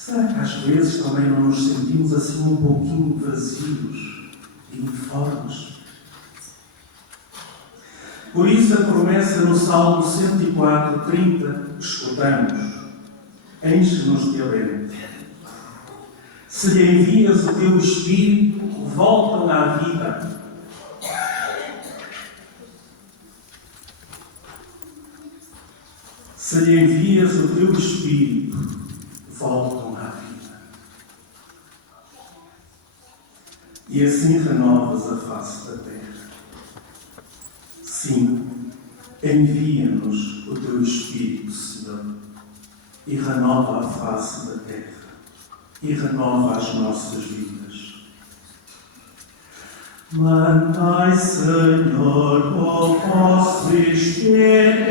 Será que às vezes também não nos sentimos assim um pouquinho vazios e informes? Por isso a promessa no Salmo 104:30 escutamos: enche-nos de alento. Se lhe envias o teu Espírito, voltam à vida. Se lhe envias o teu Espírito, voltam à vida. E assim renovas a face da terra. Sim, envia-nos o teu Espírito, Senhor, e renova a face da terra, e renova as nossas vidas. Mandai, Senhor, o vosso Espírito,